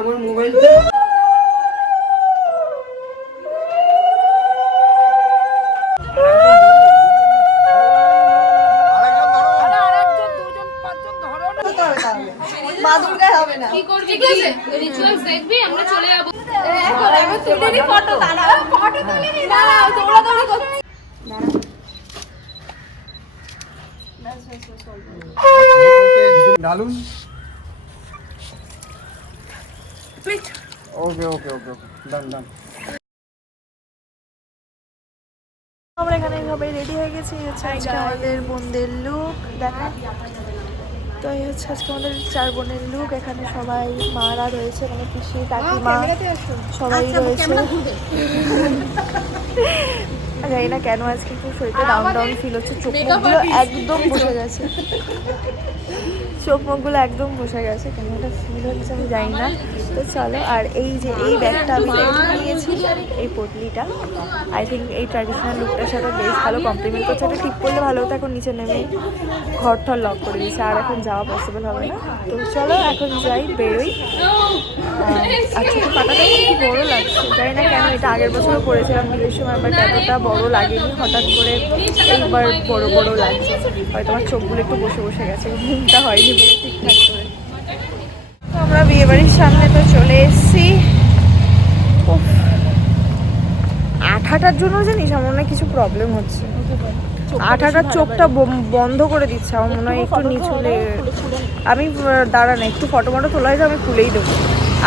আমার মোবাইল মা দুর্গার হবে না কি করবি ঠিক আছে রিচুয়ালস দেখবি আমরা চলে যাব এখন তুলে নি ফটো তুলে নি দাঁড়াও দৌড়াদৌড়ি করছি ডালুন ওকে ডান আমরা এখানে সবাই রেডি হয়ে গেছি। হচ্ছে আজকে আমাদের বোনদের লুক দেখা, তো এই হচ্ছে আজকে আমাদের 4 বোনের লুক। এখানে সবাই মারা রয়েছে, মানে পিসি কাকিমা সবাই রয়েছে। জানি না কেন আজকে একটু শরীরটা ডাউন ফিল হচ্ছে, চোখ মুখগুলো একদম বসে গেছে, চোখ মুখগুলো একদম বসে গেছে, কেন একটা ফিল হচ্ছে আমি জানি না। তো চলো, আর এই যে এই ব্যাগটা আমি নিয়েছি, এই পটলিটা আই থিঙ্ক এই ট্র্যাডিশনাল লুকটার সাথে বেশ ভালো কমপ্লিমেন্ট করছে। এটা ঠিক করলে ভালো হতো, এখন নিচে নেমে ঘর ঠর লক করে দিয়েছে, আর এখন যাওয়া পসিবল হবে না। তো চলো এখন যাই, বেরোই। আচ্ছা, তো পাতাটা খুব বড়ো লাগছে, জানি না কেন, এটা আগের বছরও পরেছিলাম বিয়ের সময়, বাট এতটা বড়ো লাগেনি, হঠাৎ করে এইবার বড় বড় লাগছে। হয়তো আমার চোখগুলো একটু বসে গেছে, ঘুমটা হয়নি বলে ঠিকঠাক করে। তো আমরা বিয়েবাড়ির সামনে তো চলে এসেছি। আঠাটার জন্য জানিস আমার মনে হয় কিছু প্রবলেম হচ্ছে, আঠাটার চোখটা বন্ধ করে দিচ্ছে আমার মনে হয়, একটু নিচু আমি দাঁড়া না, একটু ফটো তোলা হয়েছে, আমি খুলেই দেবো।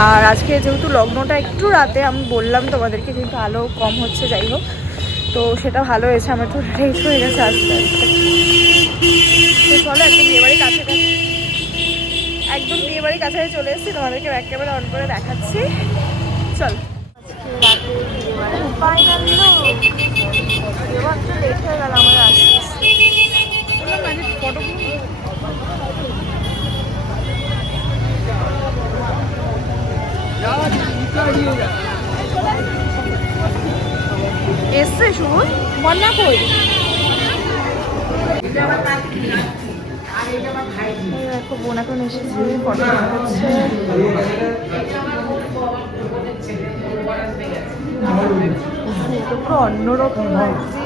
আর আজকে যেহেতু লগ্নটা একটু রাতে, আমি বললাম তোমাদেরকে, কিন্তু আলো কম হচ্ছে, যাই হোক, তো সেটা ভালো হয়েছে, আমার তো লেট হয়ে গেছে আস্তে আস্তে। তো চলো একদম বিয়েবাড়ির কাছে চলে এসেছি, তোমাদেরকে ব্যাক ক্যামেরা অন করে দেখাচ্ছি। চল, ফাইনাল লেট হয়ে গেল আমাদের আসতে। এসছে শুভ বন্যা কই, দেখো বোন এখন এসেছে, ফটো হচ্ছে। এটা পুরো অন্যরকম লাগছে,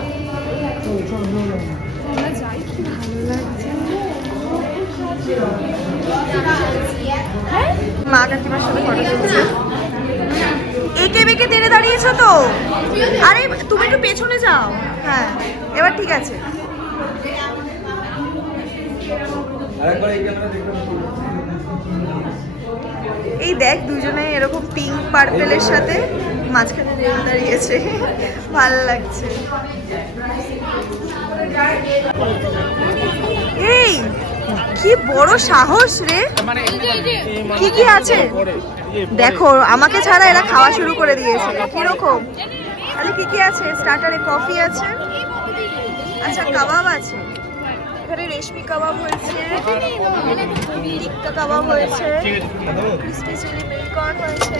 ভালো লাগছে। মা কাকিমার সাথে ফটো তুলছে, একে বেঁকে তেড়ে দাঁড়িয়েছো তো, আরে তুমি একটু পেছনে যাও। হ্যাঁ, এবার ঠিক আছে। এই দেখ দুজনে এরকম পিঙ্ক পার্পেলের সাথে মাঝখানে দাঁড়িয়েছে, ভালো লাগছে। এই কি বড় সাহস রে, কি কি আছে দেখো, আমাকে ছাড়া এরা খাওয়া শুরু করে দিয়েছে, কিরকম, আরে কি কি আছে? স্টার্টারে কফি আছে, আচ্ছা কাবাব আছে, এখানে রেশমি কাবাব হয়েছে, টিক্কা কাবাব হয়েছে, ক্রিসপি চিলি মিল্ক কর্ন হয়েছে।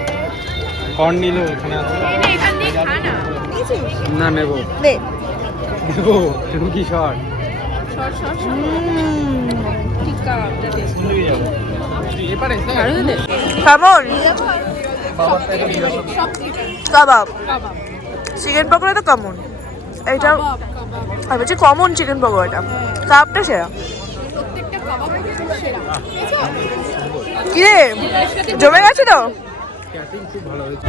কর্ন নিলো এখানে আছে, এখান দিয়ে খা না, নিয়েছিস? না নেব, নে নেব, তুমি কি শর্ট টিক্কা কাবাবটা টেস্ট হয়ে যাবে এবারে কেমন কাবাব? চিকেন পকোড়া তো কেমন, এটা আমি বলছি কমন চিকেন পকোড়াটা, কাবাবটা সেরা। কি রে জমে গেছে তো, খুব ভালো হয়েছে।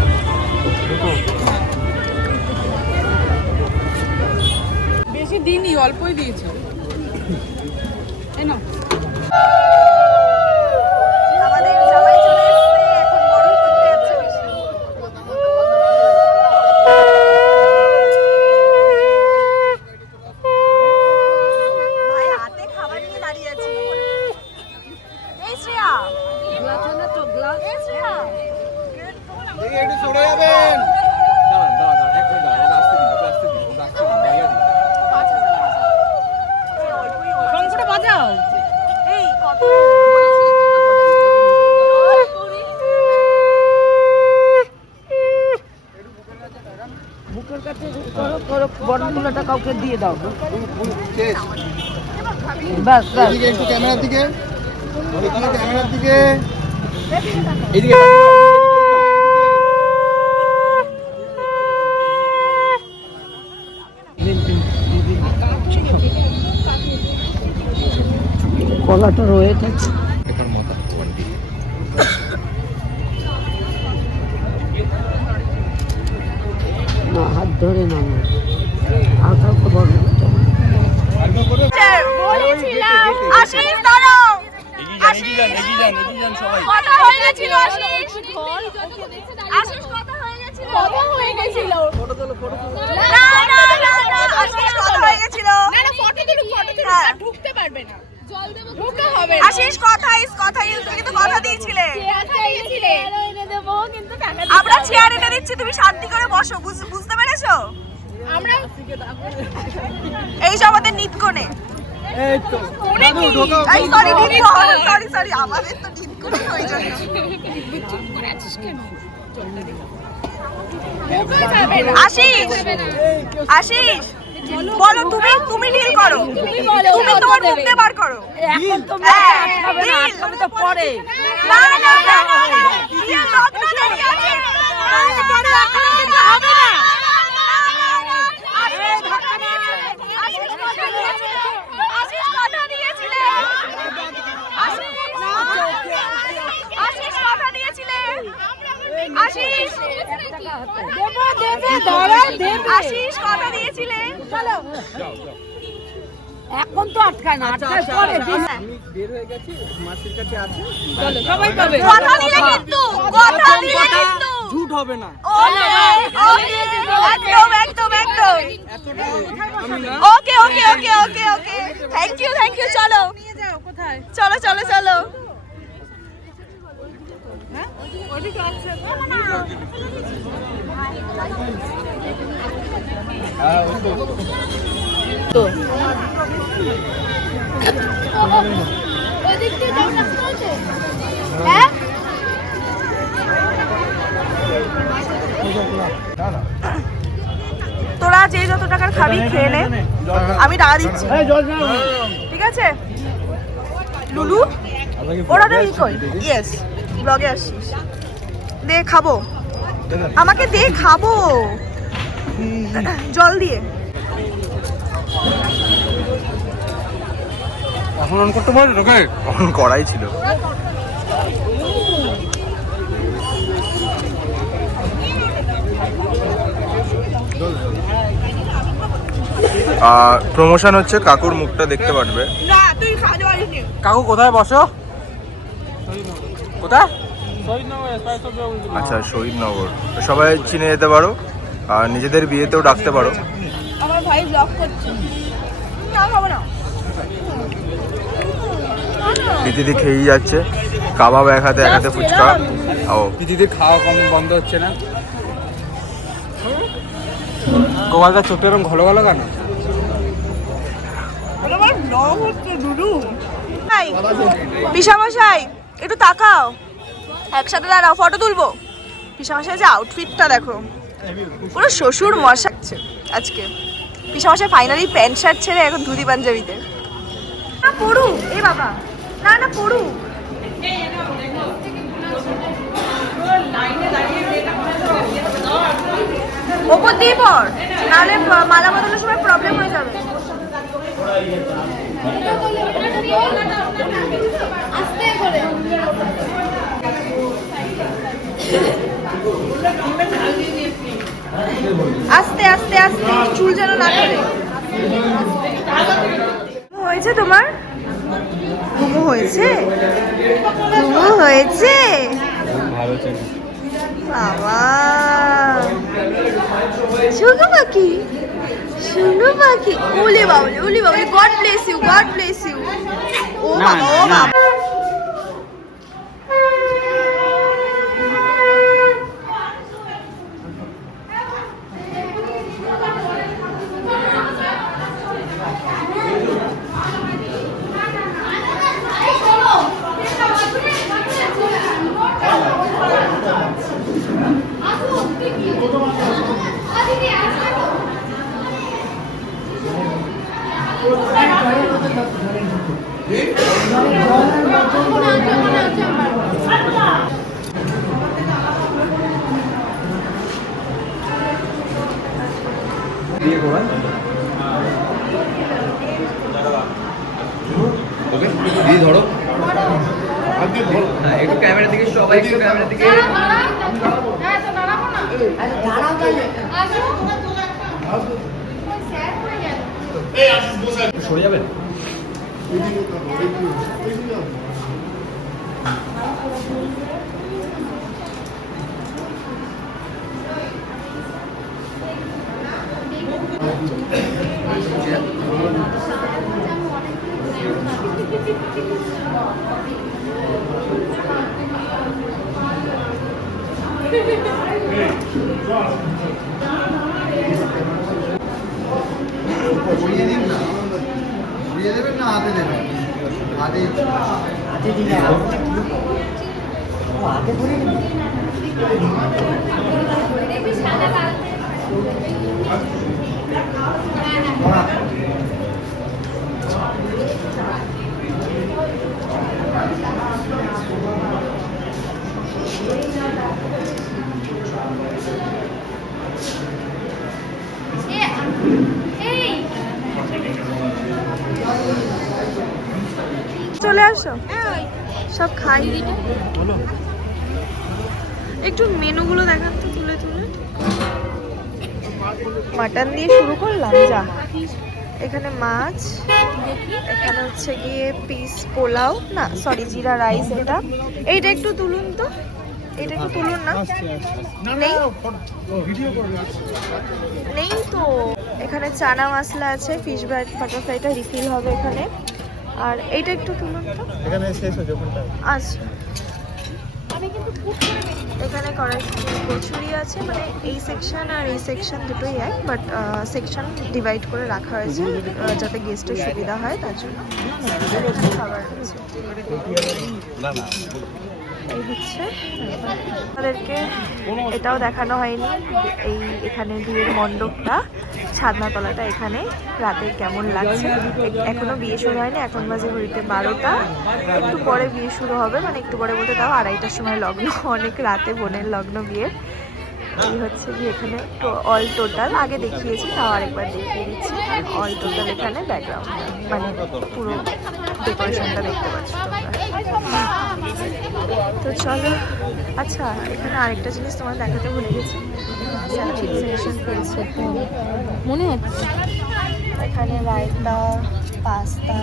বেশি দিনই অল্পই দিয়েছে, তাই না? আমাদের সবাই চলে এসেছে, এখন বরণ করতে যাচ্ছে বেশি। ভাই হাতে খাবার নিয়ে দাঁড়িয়ে আছি। এই শ্রেয়া গ্লাস না তো গ্লাস, এই শ্রেয়া একটু সরে যাবেন, দাঁড়ান এক মিনিট দাঁড়ান, রাস্তা দিন জায়গা দিন, শঙ্খটা বাজাও। এই কত বুকের কাছে করো বরণগুলোটা কাউকে দিয়ে দাও, ব্যাস ব্যাস। একটু ক্যামেরার দিকে, ক্যামেরার দিকে এদিকে কলাটা রয়ে গেছে এখন মাথা না, হাত ধরে নামো আর কাউকে বলো বলেছিলাম আশিস দাঁড়াও কথা হয়ে গেছিল আশিস কথা হয়ে গেছিল না না না না আশিস কথা হয়ে গেছিল ঢুকতে পারবে না জল দেবো ঢুকে হবে আশিস কথা তুমি কিন্তু কথা দিয়েছিলে আমরা চেয়ার এনে দিচ্ছি তুমি শান্তি করে বসো বুঝতে পেরেছো আমরা এই যে আমাদের নিতকোণে এই তো দাদু ঢোকাও সরি আমাদের তো নিতকোণে হয়ে যাবে চুপ করে আছিস কেন আশিস বলো তুমি ডিল করো তুমি তোমার মুখ দিয়ে বার করো এখন তোমরা আটকাবে না, আটকাবে তো পরে না না না না ডিল লগ্ন দাঁড়িয়ে আছে পরে আটকাবে কিন্তু হবে না আশিস কথা দিয়েছিলে আশিস কথা দিয়েছিলে আশিস আশিস কথা দিয়েছিলে চলো এখন তো আটকায় না, আটকায় পরে আমি বের হয়ে গেছি মাসির কাছে আছে সবাই পাবে কথা দিলে কিন্তু ঝুট হবে না একদম আমি না ওকে থ্যাংক ইউ চলো নিয়ে যাও কোথায় চলো হ্যাঁ তোরা যে যত টাকার খাবি খেয়ে নে আমি টাকা দিচ্ছি ঠিক আছে লুলু ওরা তো ইয়েস ব্লগে আসছিস দে খাবো আমাকে দে খাবো জল দিয়ে এখন অন করতে পারো তোকে অন করাই ছিল। প্রমোশন হচ্ছে, কাকুর মুখটা দেখতে পারবে। না তুই খাওয়া পারিস নি কাকু কোথায় বসো কোথায় আচ্ছা, শহীদনগর তো সবাই চিনে যেতে পারো, আর নিজেদের বিয়েতেও ডাকতে পারো। আমার ভাই ব্লগ করছে না খাবো না দিদি খেয়েই যাচ্ছে, কাবাব এক হাতে ফুচকা। ও দিদি খাওয়া কম বন্ধ হচ্ছে না। গোপালটা ছোট এরকম ঘন ঘন কেন? আমার ব্লগ হচ্ছে দুদু পিসামশাই একটু তাকাও, একসাথে দাঁড়াও, ফটো তুলবো। পিসামশাই যে আউটফিটটা দেখো, পুরো শ্বশুর মশাচ্ছে আজকে। পিসামশাই ফাইনালি প্যান্ট শার্ট ছেড়ে এখন ধুতি পাঞ্জাবিতে। না পড়ু এ বাবা, না পড়ু। ওপর দিয়ে পর, নাহলে মালা বদলের সময় প্রবলেম হয়ে যাবে। আস্তে করে আস্তে আস্তে আস্তে, চুল যেন না করে। হয়েছে তোমার ঘুমো হয়েছে বাবা। শোনো পাখি উলি বাবলি গড ব্লেস ইউ ও বাবা ওকে দিয়ে ধরো হ্যাঁ একটু ক্যামেরা দিকে সবাই একটু ক্যামেরা দিকে হ্যাঁ তো দাঁড়াবো না আসো স্যার পড়ে গেল সরে যাবেন ঘুরিয়ে দিন না ঘুরিয়ে দেবেন না হাতে দেবেন হাতে হাতে দিলে ও হাতে করে চলে আসো সব খাই একটু মেনুগুলো দেখান তো তুলে তুলে মাটন দিয়ে শুরু করলাম যা এখানে মাছ এখানে হচ্ছে গিয়ে পিস পোলাও না সরি জিরা রাইস এইটা একটু তুলুন তো এটা একটু তুলুন না নেই নেই তো এখানে চানা মশলা আছে ফিশ বাটারফ্লাইটা রিফিল হবে এখানে আর এইটা একটু তুলুন তো এখানে শেষ হয়েছে ওখানটা আচ্ছা এখানে কচুরি আছে মানে এই সেকশন আর এই সেকশন দুটোই এক বাট সেকশন ডিভাইড করে রাখা হয়েছে যাতে গেস্টের সুবিধা হয় তার জন্য এখানে খাবার আছে এই হচ্ছে আমাদেরকে এটাও দেখানো হয়নি এখানে বিয়ের মণ্ডপটা ছাদনাতলাটা এখানে রাতে কেমন লাগছে এখনো বিয়ে শুরু হয়নি এখন বাজে ঘড়িতে 12টা একটু পরে বিয়ে শুরু হবে মানে একটু পরে বলতে দাও 2:30টার সময় লগ্ন অনেক রাতে বোনের লগ্ন বিয়ে এই হচ্ছে কি এখানে অল টোটাল আগে দেখিয়েছি তাও আরেকবার দেখিয়ে দিচ্ছি অল টোটাল এখানে ব্যাকগ্রাউন্ড মানে পুরো ডেকোরেশনটা দেখতে পাচ্ছ তোমরা তো চলো আচ্ছা এখানে আরেকটা জিনিস তোমার দেখাতে ভুলে গেছি মনে হচ্ছে এখানে রায়তা পাস্তা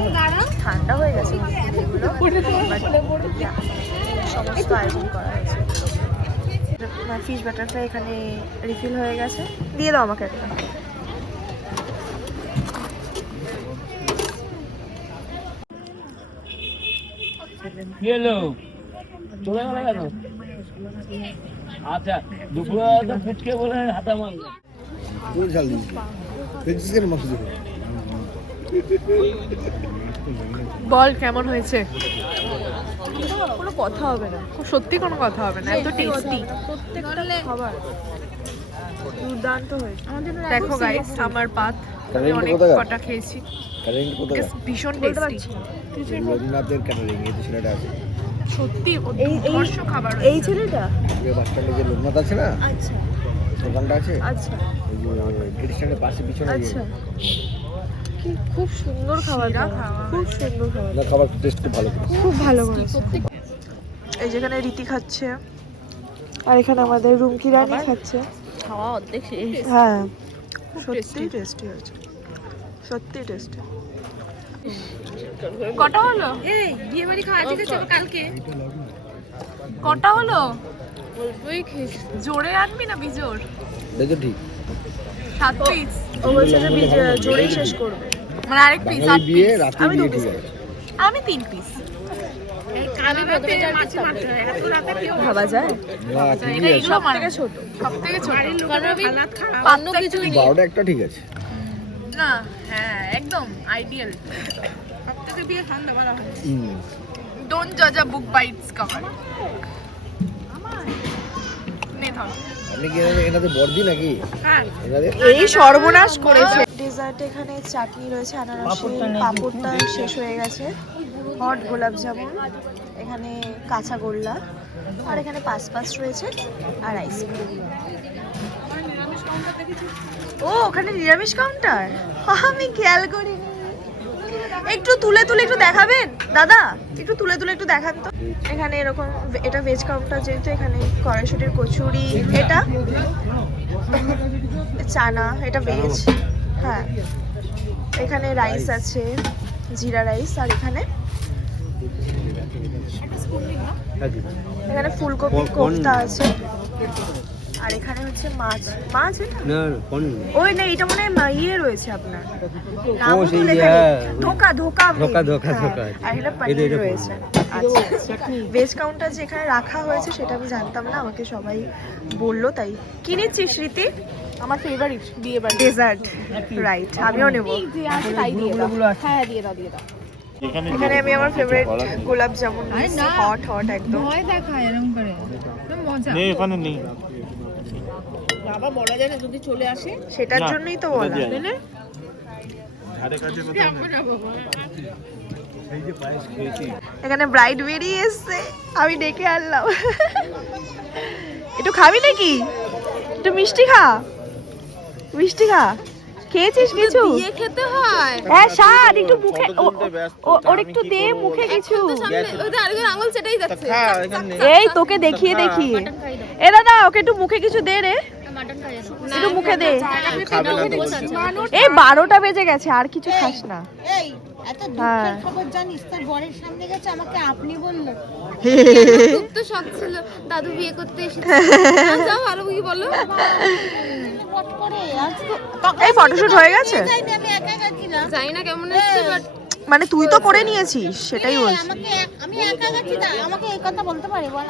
ঠান্ডা হয়ে গেছে এগুলো সমস্ত আয়োজন করা হয়েছে ফিশ বাটারফ্লাই এখানে রিফিল হয়ে গেছে দিয়ে দাও আমাকে একটা চলে গেল কেন আচ্ছা দুপুরে তো ফুটকে বলে হাতা মারলো কোন ঝাল দিয়েছি দেখছিস কেন মাছ দেখো বল কেমন হয়েছে কোনো কথা হবে না সত্যি কোনো কথা হবে না এত টেস্টি প্রত্যেকটা খাবার দুর্দান্ত হয়েছে দেখো গাইস আমার পাত আমি অনেক কটা খেয়েছি কারেন্ট কোথায় ভীষণ টেস্টি রবীন্দ্রনাথের ক্যাটারিং এই ছেলেটা আছে সত্যি এই অর্ষ খাবার এই ছেলেটা যে বাস স্ট্যান্ডে যে লোকনাথ আছে না আচ্ছা দোকানটা আছে আচ্ছা ওই যে গেট স্ট্যান্ডের পাশে পিছনে আচ্ছা কি খুব সুন্দর খাবার খুব সুন্দর খাবার না খাবার টেস্ট খুব ভালো খুব ভালো করেছে এই যেখানে রীতি খাচ্ছে আর এখানে আমাদের রুমকি রানী খাচ্ছে খাওয়া অর্ধেক শেষ হ্যাঁ সত্যি টেস্টি হয়েছে সত্যি টেস্টি কটা হলো এই বিয়ে বাড়ি খাওয়া ঠিক আছে কালকে কটা হলো অল্পই খেয়েছি জোরে আনবি না বিজোর দেখো ঠিক 7 পিস ও বলছে যে জোরেই শেষ করবে মানে আরেক পিস বাঙালি বিয়ে রাতে বিয়ে ঠিক আছে আমি 3 পিস আমি প্রথমে এত রাতে কি ভাবা যায় না এটা ঠিকই আছে এগুলো মানে ছোট সবথেকে ছোট অন্য কিছু 12টা একটা ঠিক আছে না হ্যাঁ একদম আইডিয়াল সবথেকে বিয়ে ঠান্ডা বলা হয় ডোন্ট জাজ আ বুক বাই ইটস কভার নে ধর আপনি কি এনাদের বর্দি নাকি এনাদের এই সর্বনাশ করেছে ডেজার্ট এখানে চাটনি রয়েছে আনারসের পাঁপড়টা শেষ হয়ে গেছে হট গোলাপ জামুন এখানে কাঁচা গোল্লা আর এখানে পাঁচ রয়েছে আর আইসক্রিম ও ওখানে নিরামিষ কাউন্টার, আমি খেয়াল করিনি। একটু তুলে তুলে একটু দেখাবেন দাদা, একটু তুলে তুলে একটু দেখান তো। এখানে এরকম, এটা ভেজ কাউন্টার যেহেতু, এখানে কড়াইশুটির কচুরি, এটা চানা, এটা ভেজ। হ্যাঁ, এখানে রাইস আছে, জিরা রাইস, আর এখানে এখানে ফুলকপি কোফতা আছে, আর এখানে হচ্ছে মাছ। মাছ এটা না পনির। ওই না, এটা মনে হয় ইয়ে রয়েছে আপনার নাম ও, তো সেই লেখা নেই। হ্যাঁ, ধোকা ধোকা ধোকা, veg। ধোকা, হ্যাঁ, ধোকা। আর এখানে পনির রয়েছে। আচ্ছা, ভেজ কাউন্টার যে এখানে রাখা হয়েছে সেটা আমি জানতাম না, আমাকে সবাই বললো, তাই কি নিচ্ছিস স্মৃতি? আমার ফেভারিট বিয়ে বাড়ি ডেজার্ট, রাইট, আমিও নেব। যে আছে তাই দিয়ে দাও। হ্যাঁ দিয়ে দাও দিয়ে দাও। এখানে আমি আমার ফেভারিট গোলাপ জামুন নিচ্ছি, হট হট একদম। ভয় দেখায় এরকম করে, একদম মজা। নেই এখানে নেই। বাবা বলা যায় না যদি চলে আসে। সেটার জন্যই তো বলা। ধারে কাছে কোথাও নেই। এই যে পায়েস খেয়েছি। এখানে ব্রাইড বেরিয়ে এসছে, আমি ডেকে আনলাম। একটু খাবি নাকি? একটু মিষ্টি খা, মিষ্টি খা। খেয়েছিস কিছু? বিয়ে খেতে হয়। হ্যাঁ, স্বাদ একটু মুখে, ফটো তুলতে ব্যস্ত, ওর আমি একটু কি দে করবো? মুখে কিছু। ওদের আরেকজন আঙুল চেটেই যাচ্ছে। খা এখানে নেই। এই তোকে দেখিয়ে দেখিয়ে। এ দাদা, ওকে একটু মুখে কিছু দে রে, একটু মুখে দে। খাবে না তো বলছে। এই 12টা বেজে গেছে, আর কিছু খাস না। এই এত হ্যাঁ। দুঃখের খবর জানিস, তোর বরের সামনে গেছে আমাকে আপনি বললো। খুব তো শখ ছিল দাদু বিয়ে করতে এসেছে। যাও আরো কি বলো। পট করে আজ এই ফটোশুট হয়ে গেছে? যাইনি, আমি একা গেছিলাম। জানি না কেমন হচ্ছে বাট মানে তুই তো করে নিয়েছিস, সেটাই বলছি। আমি একা গেছি, তা আমাকে এই কথা বলতে পারে বল?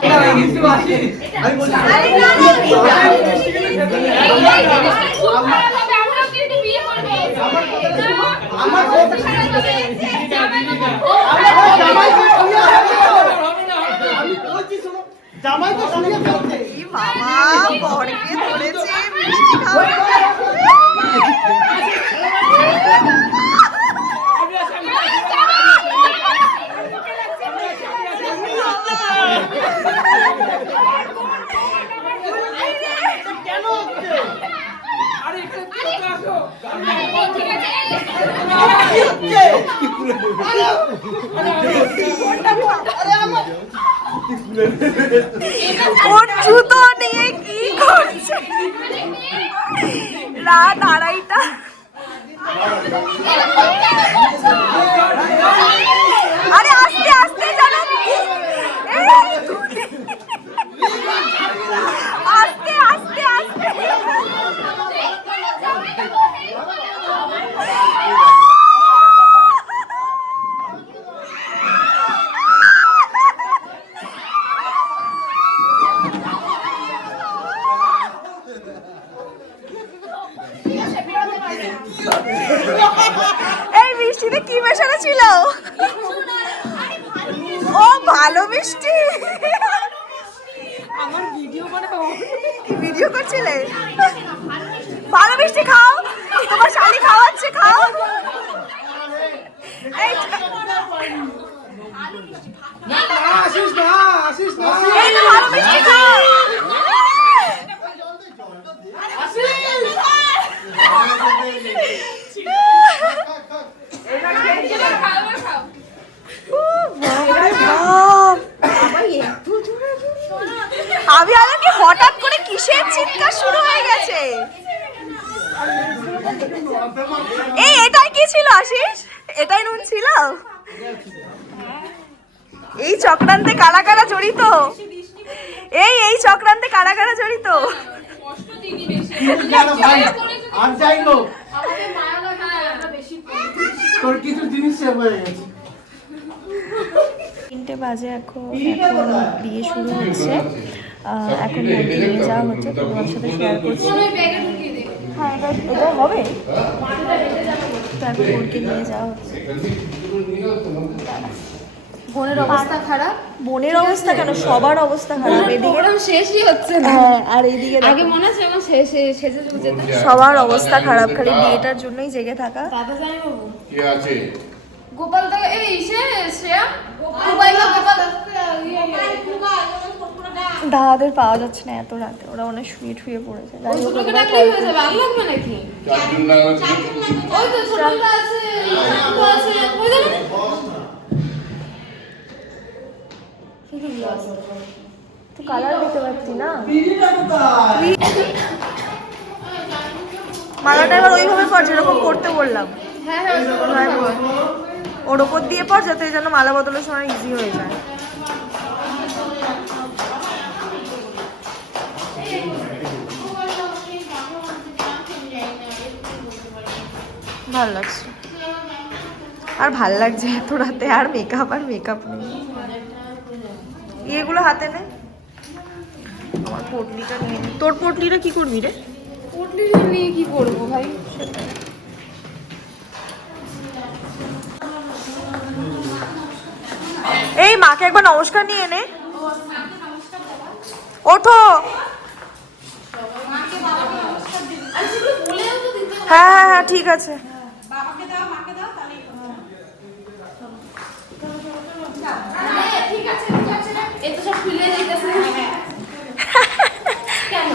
এই বাবা, বরকে ধরেছে মিষ্টি খাওয়া। ওর জুতো নিয়ে কি করছে? রাত 2:30টা। আরে আস্তে আস্তে জানো, আস্তে আস্তে আস্তে। এই মিষ্টিতে কি মেশানো ছিল? ও ভালো মিষ্টি। আমার ভিডিও করছিলে? ভালো মিষ্টি খাও, তোমার শালি খাওয়াচ্ছে, খাও। এই এই তো ভালো মিষ্টি খাও। আমি আগে হঠাৎ করে কিসের চিৎকার শুরু হয়ে গেছে। এই এটাই কি ছিল আশিস? এটাই নুন ছিল? এই চক্রান্তে কারা কারা জড়িত? এই চক্রান্তে কারা কারা জড়িত? আর যাইলো তোর কিছু জিনিস সেভ হয়ে গেছে। 3টে বাজে, এখন বিয়ে শুরু হচ্ছে। এখন বোনকে নিয়ে যাওয়া হচ্ছে, তো তোমার সাথে শেয়ার করছি। হ্যাঁ, এটা হবে। তো এখন বোনকে নিয়ে যাওয়া হচ্ছে। বোনের অবস্থা খারাপ। বোনের অবস্থা কেন, সবার অবস্থা খারাপ। এদিকে প্রোগ্রাম শেষই হচ্ছে না। হ্যাঁ, আর এইদিকে আগে দেখো, মনে আছে আমার সেজে গুজে সবার অবস্থা খারাপ, খালি বিয়েটার জন্যই জেগে থাকা। দাদা জানি বাবু কে আছে? গোপাল থেকে এই শ্রেয়া গোপাল গোপাল দাদাদের পাওয়া যাচ্ছে না এত রাতে, ওরা অনেক শুয়ে পড়েছে। যাই হোক, ওগুলোকে ডাকলেই হয়ে যাবে, আর লাগবে নাকি? ওই তো ছোটটা আছে, আমও আছে, ওই দেখো। তো কালার দিতে পারতি না। মালাটা এবার ওইভাবে পর যেরকম করতে বললাম। হ্যাঁ হ্যাঁ, ওর ওপর দিয়ে পর, যাতে যেন মালা বদলের সময় ইজি হয়ে যায়। ভাল লাগছে, আর ভাল লাগছে এত রাতে। আর মেকআপ নেই। এগুলো হাতে নে, আমার পটলিটা নিয়ে নি। তোর পটলিটা কি করবি রে? পটলি নিয়ে কি করবো ভাই? এই মাকে একবার নমস্কার নিয়ে নে। ওঠো। হ্যাঁ হ্যাঁ হ্যাঁ, ঠিক আছে। ঠিক আছে, এই তো সব খুলে যাইতেছে। কেন?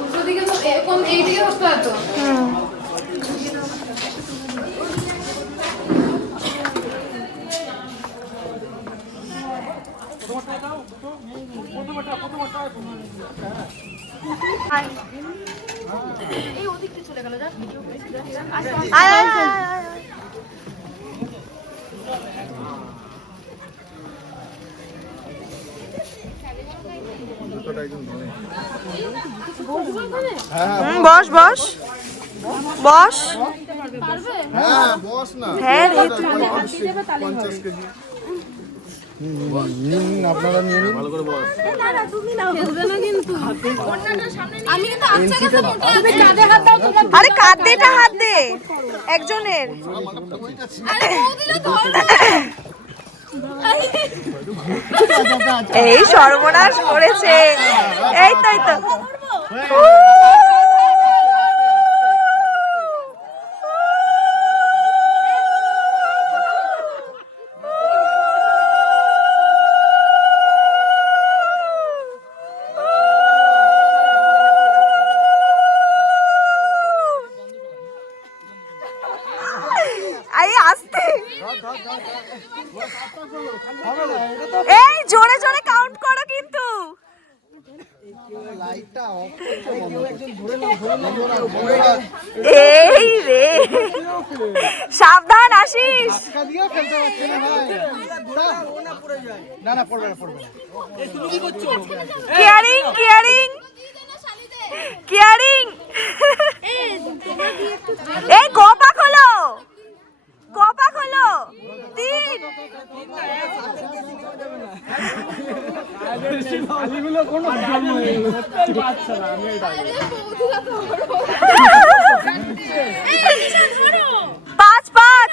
উল্টো দিকে তো এরকম, এই দিকে হতে হতো। আয় আয় আয় আয়। বস বস বস। হ্যাঁ বস না। হ্যাঁ রে, তুই 50 কেজি। নিন, আপনারা নিয়ে নিন, ভালো করে বস। আমি কিন্তু আচ্ছা কাছে মোটা আছে, কাঁধে হাত দাও তোমার। আরে কাঁধেটা হাত দে একজনের। আরে বৌদিরা ধর। এই সর্বনাশ করেছে। এই তো এই তো। এই জোরে জোরে কাউন্ট করো কিন্তু। এই রে, সাবধান আসিস। Caring caring caring. এই কপা খোলো, কপা খোলো। 3 5 5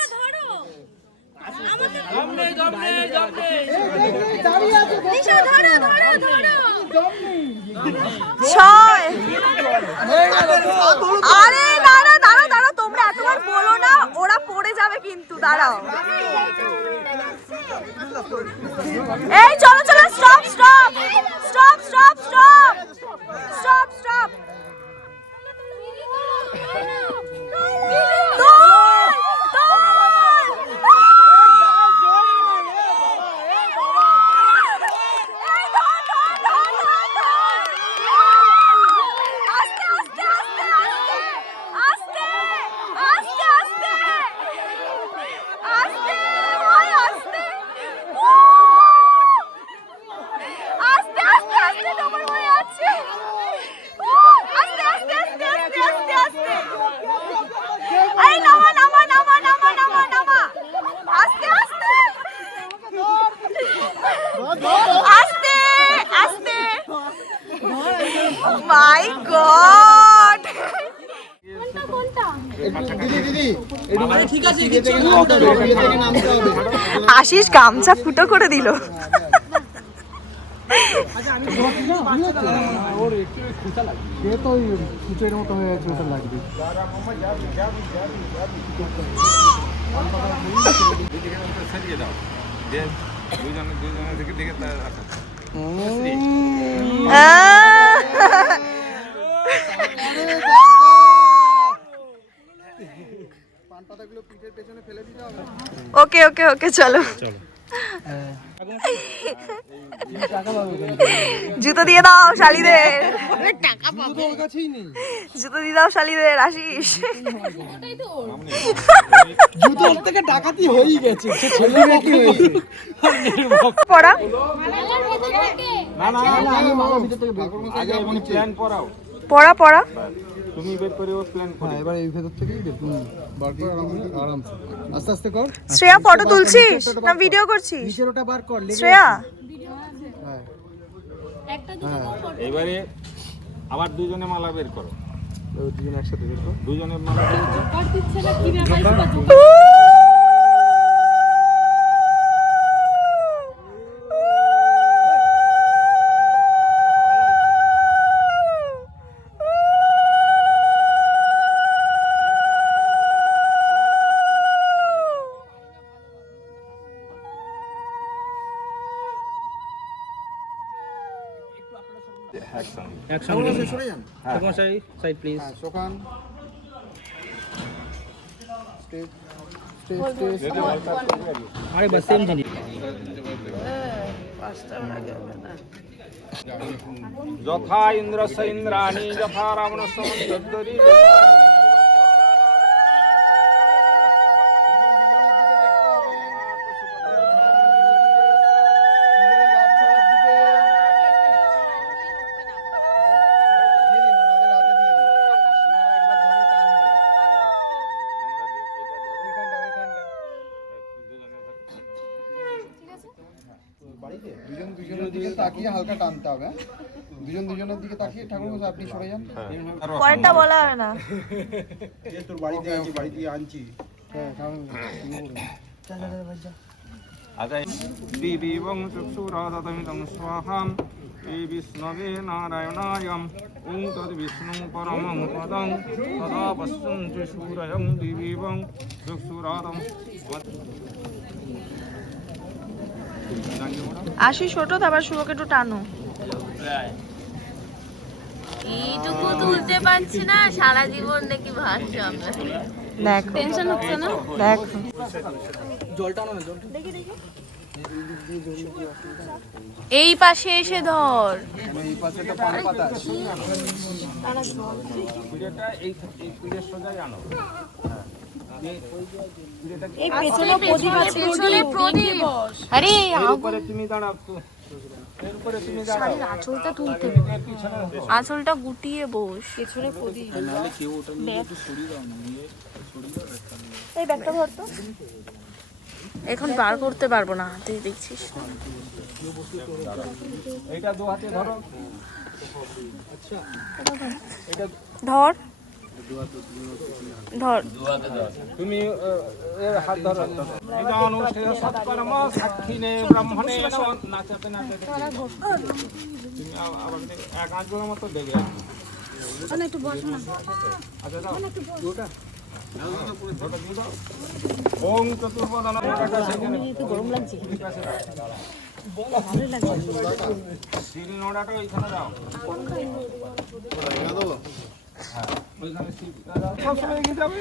6। আরে দাঁড়া দাঁড়া দাঁড়া, তোমরা এতবার বলো না, ওরা পড়ে যাবে কিন্তু। দাঁড়াও। এই চলো চলো, stop stop stop stop stop stop stop. My god. Ashis গামছা ফুটো করে দিল। ওর একটু খুঁচা লাগবে, সে তো ওই কুচের মতো হয়ে আছে, ওটা লাগবে। সারিয়ে দাও, দুজনে দেখে দেখে রাখো। পান পাতাগুলো পিঠের পেছনে ফেলে দিতে হবে। ওকে ওকে ওকে চলো জুতো দিয়ে দাও শালিদের, ওর কাছেই নেই জুতো দিয়ে দাও শালিদের। আসিস জুতো ওর থেকে ডাকাতি হয়েই গেছে, সে ছেলে নাকি হয়েছে পড়া না না না, আমি মামার ভিতর থেকে বের করব। আগে এবং প্ল্যান পড়াও, পড়া পড়া তুমি বের করে ও প্ল্যান হ্যাঁ, এবার এই ভেতর থেকেই দেখুন বার করে আরামসে আস্তে আস্তে কর। শ্রেয়া ফটো তুলছিস না ভিডিও করছিস? নিচের ওটা বার কর, লেগে শ্রেয়া হ্যাঁ এবারে আবার দুজনে মালা বের করো, দুজন একসাথে বের কর। দুজনে মালা বের করো। সরে যান। Side please. হ্যাঁ, শোকান। Stage stage stage. আরে বাস সেম জিনিস। যথা ইন্দ্রস্য ইন্দ্রাণী যথা রাবণস্য মন্যদ্দরী। দুজন দুজনের দিকে তাকিয়ে হালকা টানতে হবে, হ্যাঁ? দুজন দুজনের দিকে তাকিয়ে ঠাকুর মশাই আপনি সরে যান। পরেরটা বলা হয় না। তোর বাড়িতে আছি, বাড়ি দিয়ে আনছি। হ্যাঁ ঠাকুর দিবিবং চক্ষুরাদতমিদং স্বাহাম এই বিষ্ণবে নারায়ণায়ম ওং তদ্বিষ্ণু পরমং পদং তদা পশ্যন্তি সূরয়ং দিবিবং চক্ষুরাদম। আসি ছোট, তারপর শুভকে একটু টানো। এইটুকু তুলতে পারছি না, সারা জীবন নাকি ভাসছে আমরা। দেখো টেনশন হচ্ছে না? দেখো এই পাশে এসে ধর। এই পাশে তো পান পাতা আছে। পিড়েটা এই পিড়ের সোজাই আনো। এই পেছনে প্রদীপ আছে, পেছনে প্রদীপ। আরে এর উপরে তুমি দাঁড়াও, এর উপরে তুমি দাঁড়াও। আঁচলটা তুলতে, আঁচলটা গুটিয়ে বস। পেছনে প্রদীপ, এই ব্যাগটা ধর তো। এখন বার করতে পারবো না, তুই দেখছিস না। এইটা দু হাতে ধরো। ধর ধর তুমি এর হাত ধরো। ইদানু শ্রেয় সৎকর্ম সাক্ষিনে ব্রহ্মণে নমঃ। নাচাতে নাচাতে তুমি আবার এক আঙ্গুলের মতো দেবে। একটু বসো না। আচ্ছা দাও দুটো ওম চতুর্বদন। গরম লাগছে। শিল নোড়াটা ওইখানে দাও। হ্যাঁ ওইখানে শিলটা দাও। সবসময় এগিয়ে যাবে।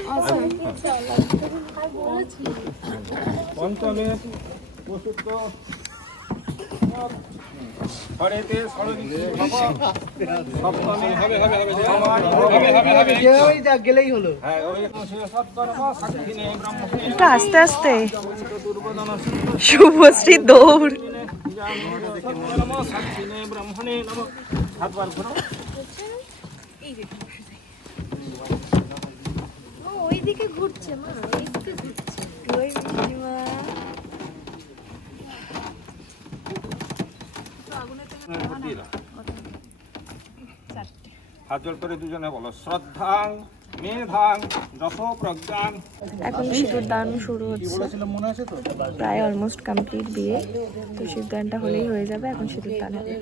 পঞ্চমে বসুদ্ধ হরেতে সরণীতি ভব। সপ্তমে গেলেই হলো। হ্যাঁ ওই সৎকর্ম সাক্ষিনে ব্রহ্মণে একটু আস্তে আস্তে। চতুর্বদন শুভশ্রী দৌড়। নমঃ সাক্ষিনে ব্রহ্মণে নমঃ। হাতবার ঘোরাও। ওইদিকে ঘুরছে মা, ওইদিকে ঘুরছে। ওই মা হাত জোড় করে দুজনে বলো শ্রদ্ধাং মেধাং যশ প্রজ্ঞান। এখন সিঁদুর দান শুরু হচ্ছে, প্রায় অলমোস্ট কমপ্লিট বিয়ে। তো সিঁদুর দানটা হলেই হয়ে যাবে, এখন সিঁদুর দান হবে।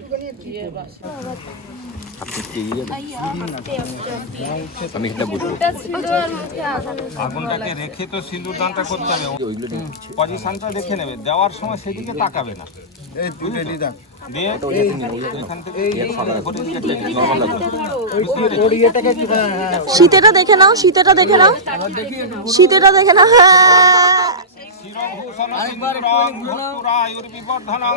আগুনটাকে রেখে তো সিঁদুর দানটা করতে হবে, পজিশনটা দেখে নেবে, দেওয়ার সময় সেদিকে তাকাবে না। দিয়ে এখান থেকে শীতেটা দেখে নাও, শীতেটা দেখে নাও, শীতেটা দেখে নাও। শিরভূষণ সিন্দুরং ভূতুরায়ুর্বিবর্ধনং।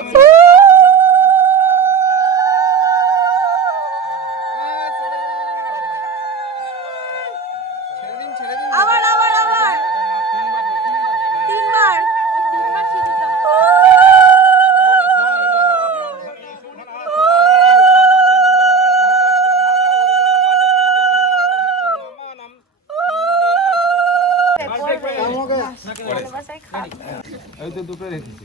আবার আবার আবার তিনবার। এই তো দুটো রেখেছি।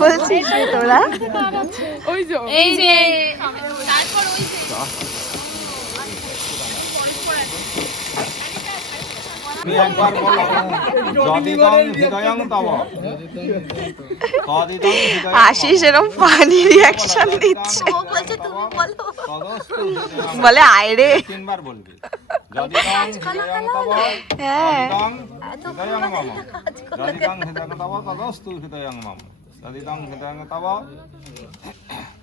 বলছিস তোরা? এই যে তুমি একবার বলো, যদিদং হৃদয়ং তব তদিদং হৃদয়ং আশিস এরকম ফানি রিয়াকশন দিচ্ছে, বলে আয় রে। তিনবার বলবি, যদিদং হৃদয়ং তব হ্যাঁ, তদিদং হৃদয়ং মম, যদিদং হৃদয়ং তব তদস্তু হৃদয়ং মম, যদিদং হৃদয়ং তব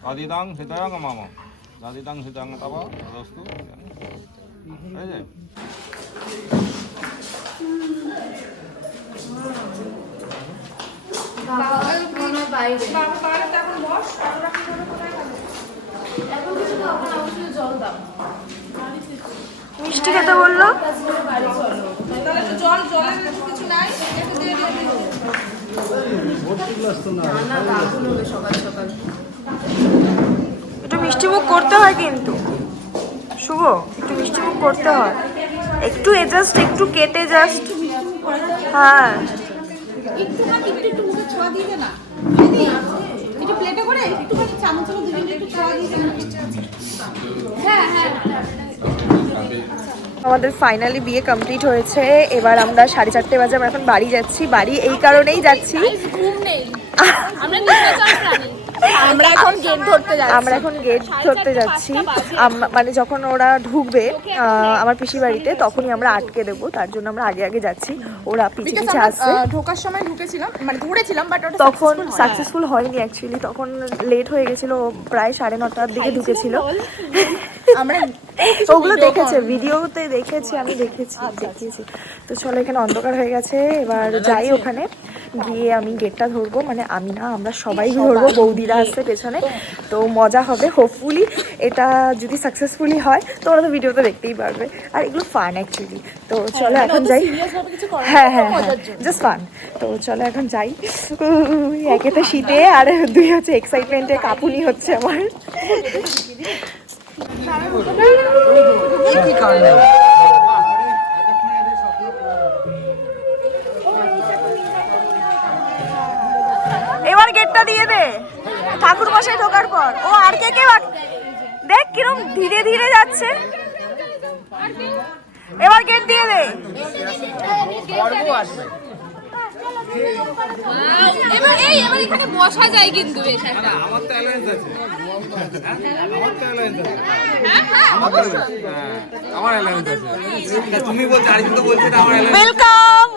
তদিদং হৃদয়ং মম, যদিদং হৃদয়ং তব তদস্তু হৃদয়ং মম। এই যে মিষ্টি খেতে বললো। একটু মিষ্টি মুখ করতে হয় কিন্তু শুভ, একটু মিষ্টি মুখ করতে হয়, একটু এজাস্ট একটু কেটে জাস্ট। হ্যাঁ আমাদের ফাইনালি বিয়ে কমপ্লিট হয়েছে। এবার আমরা 4:30 বাজে, আমরা এখন বাড়ি যাচ্ছি। বাড়ি এই কারণেই যাচ্ছি, ঘুম নেই, আমরা নির্বাচন প্রাণী। আমরা এখন গেট ধরতে যাচ্ছি। মানে যখন ওরা ঢুকবে আমার পিসির বাড়িতে, তখনই আমরা আটকে দেবো, তার জন্য আমরা আগে আগে যাচ্ছি। ওরা পিছে পিছে আসছে। ঢোকার সময় ঢুকেছিলাম, মানে ধরেছিলাম, বাট ওটা তখন সাকসেসফুল হয়নি অ্যাকচুয়ালি, তখন লেট হয়ে গেছিলো, প্রায় 9:30টার দিকে ঢুকেছিল। আমরা ওগুলো দেখেছে, ভিডিওতে দেখেছি, আমি দেখিয়েছি। তো চলো, এখানে অন্ধকার হয়ে গেছে, এবার যাই ওখানে গিয়ে আমি গেটটা ধরবো, মানে আমি না, আমরা সবাই ধরবো, বৌদিরা আসছে পেছনে। তো মজা হবে হোপফুলি, এটা যদি সাকসেসফুলি হয় তো ওরা তো ভিডিওতে দেখতেই পারবে, আর এগুলো ফান অ্যাকচুয়ালি। তো চলো এখন যাই। হ্যাঁ, জাস্ট ফান। তো চলো এখন যাই। একে তো শীতে, আর দুই হচ্ছে এক্সাইটমেন্টে কাঁপুনি হচ্ছে আমার। এবার গেটটা দিয়ে দে ঠাকুর মশাই ঢোকার পর। ও আর কে দেখ কিরম ধীরে ধীরে যাচ্ছে। এবার গেট দিয়ে দে। এবার এখানে বসা যায় কিন্তু বেশ একটা। আমার তো অ্যালায়েন্স আছে, তুমি বলছো, আর কিন্তু বলছে না আমার অ্যালায়েন্স। ওয়েলকাম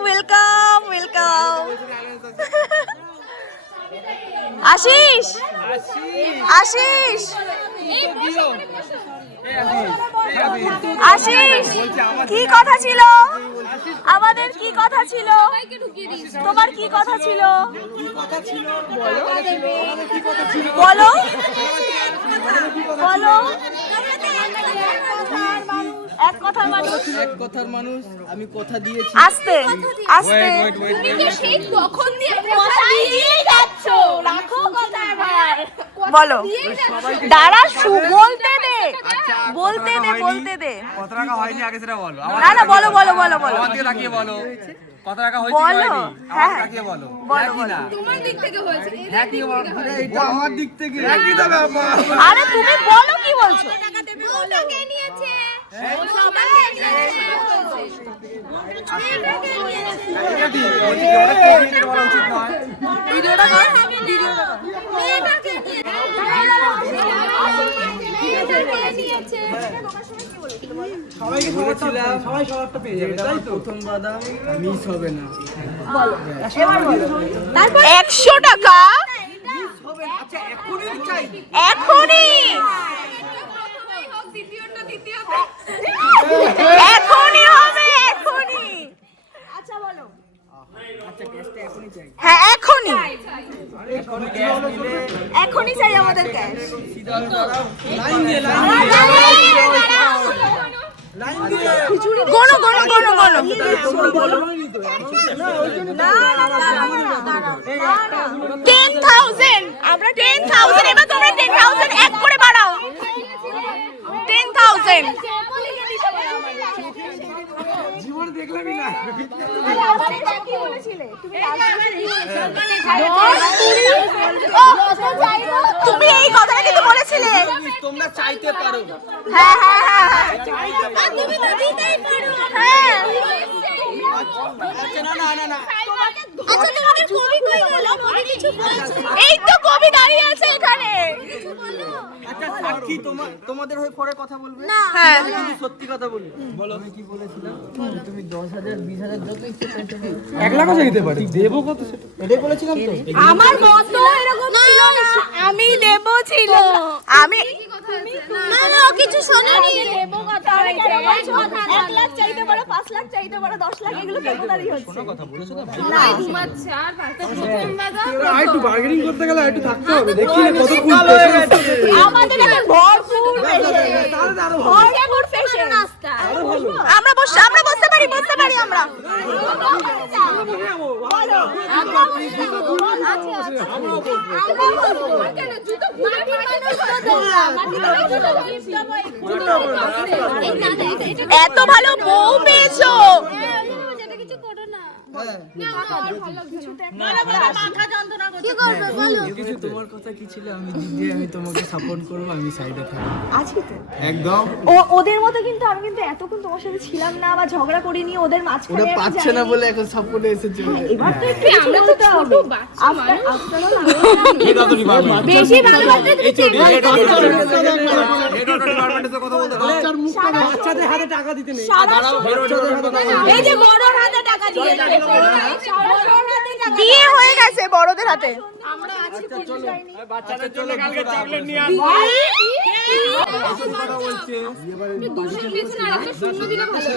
আশিস। কি কথা ছিল আমাদের? কি কথা ছিল? তোমার কি কথা ছিল? বলো বলো। এক কথার মানুষ, আমি কথা দিয়েছি। আস্তে আস্তে। বলো, দাঁড়া, বলতে দে। কত টাকা হয়নি আগে সেটা বলো। না বলো। আমার দিকে তাকিয়ে বলো। কত টাকা হয়েছে কি বলো। হয়নি হ্যাঁ। আমার কাকে বলো বলো, একই না তোমার দিক থেকে হয়েছে হ্যাঁ কি এটা আমার দিক থেকে একই তো ব্যাপার আরে তুমি বলো কি বলছো? ওটাকে নিয়েছে সবাই নিয়েছে এটা ঠিক বলছি কি ওটা কেটে বলা উচিত নয় ভিডিওটা কর, ভিডিওটা কর। মেয়েটাকে নিয়েছে সবাইকে বলেছিলাম সবাই সবারটা পেয়ে যাবে তাই তো প্রথম বাদাম মিস হবে না। তারপর 100 টাকা আচ্ছা এখনই চাই এখনই এখনই হবে এখনই। আচ্ছা গ্যাসটা এখনই চাই। হ্যাঁ এখনই গ্যাস এখনই চাই আমাদের ক্যাশ। লাইন দিয়ে গোনো গোনো গোনো গোনো। না ওই জন্য না না দাঁড়াও 10,000 আমরা 10,000 এবার তোমরা 10,000 এক করে বাড়াও 10,000 জীবন দেখলামই না। তুমি এই কথাটা কিন্তু বলেছিলে। তোমরা চাইতে পারো হ্যাঁ হ্যাঁ হ্যাঁ হ্যাঁ তুমি তো দিতেই পারো হ্যাঁ। আচ্ছা না না না না আচ্ছা তোমাদের কবি কই গেল কবি কিছু বলছে এই তো কবি দাঁড়িয়ে আছে এখানে। আচ্ছা সাক্ষী তোমাদের হয়ে পরে কথা বলবে হ্যাঁ আমি কিন্তু সত্যি কথা বলি বলো আমি কি বলেছিলাম তুমি 10,000 20,000 যত ইচ্ছে চাইতে পারো 1 লাখও চাইতে পারি দেবো কত সেটা এটাই বলেছিলাম তো আমার মত এরকম ছিল না আমি দেব ছিল আমি না না ও কিছু শোনেনি দেবো কথা হয়েছে 1 লাখ চাইতে পারো 5 লাখ চাইতে পারো 10 লাখ এগুলো দেবদারি হচ্ছে কোনো কথা বলেছো না নাই ঘুমাচ্ছে আর বাড়িতে প্রথম দাদা আর একটু বার্গেনিং করতে গেলে একটু থাকতে হবে দেখি না কত কুল আমাদের এখন ভরপুর পেশেন্ট ভরপুর পেশেন্ট নাস্তা আমরা বসতে পারি আমরা কেন জুতো মাটি মানুষ তো এত ভালো বউ পেয়েছো। যেটা কিছু করো না না আমার ভালো লাগছে না মাথা যন্ত্রণা করছে কি করবে বলো কিছু তোমার কথা কি ছিল আমি দিদি আমি তোমাকে সাপোর্ট করব আমি সাইডে থাকব আছি তো একদম ওদের মতো কিন্তু আমি কিন্তু এতক্ষণ তোমার সাথে ছিলাম না বা ঝগড়া করিনি ওদের মাঝখানে ওরা আমি পাচ্ছে না যাইনি। বলে এখন সাপোর্টে এসেছে এবার তো একটু আমরা তো ছোট বাচ্চা এই কত ডিপার্টমেন্ট বেশি ভালোবাসতে এই চটি হেড অফ ডিপার্টমেন্টের কথা বলতে বাচ্চার মুখটা বাচ্চাদের হাতে টাকা দিতে নেই দাঁড়াও হেড অফ ডিপার্টমেন্ট এই যে বড়র হাতে টাকা দিয়েছে দিয়ে হয়ে গেছে বড়দের হাতে আমরা আছি পুলিশ যাইনি বাচ্চাদের জন্য কালকে চকলেট নিয়ে কথা বলছে 200 পেছনে আরেকটা শূন্য দিলে ভালো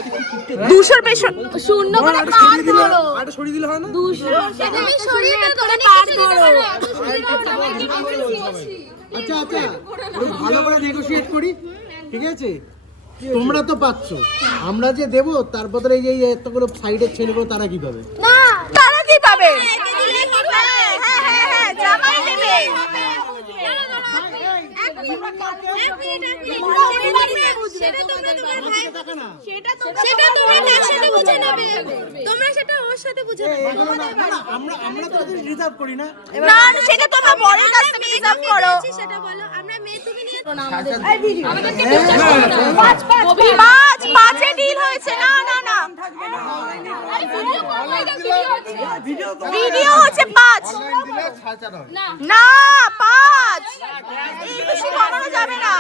200 পেছন শূন্য করে পার ধরো আটা সরিয়ে দিলে হয় না 200 সেটা আমি সরিয়ে না করে পার ধরো আচ্ছা আচ্ছা ওই ভালো করে নেগোশিয়েট করি ঠিক আছে তোমরা তো পাচ্ছ আমরা যে দেবো তার বদলে এই যে এতগুলো সাইডের ছেলেগুলো তারা কি পাবে না তারা কি পাবে হ্যাঁ জামাই দেবে সেটা তুমি তার সাথে বুঝে নেবে তোমরা সেটা ওর সাথে বুঝে নেবে আমরা তো রিজার্ভ করি না না সেটা তোমরা বড়ের কাছ থেকে রিজার্ভ করো সেটা বলো আমরা মেয়ে তুমি নিয়ে পাঁচে ডিল হয়েছে না না না ভিডিও হচ্ছে 5 না 5 এই বেশি কমানো যাবে না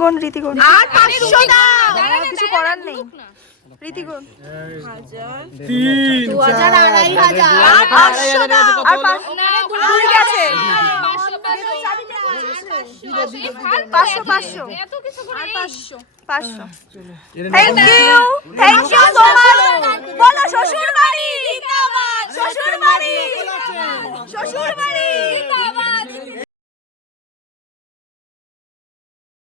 গন রীতি গন আর 500 দাও কিছু করার নেই রীতি গন 3 আর 500 দাও আর 2 গেছে 500 এত কিছু করে 500 থ্যাংক ইউ সো মাচ বলো শ্বশুর বাড়ি জিন্দাবাদ শ্বশুর বাড়ি শ্বশুর বাড়ি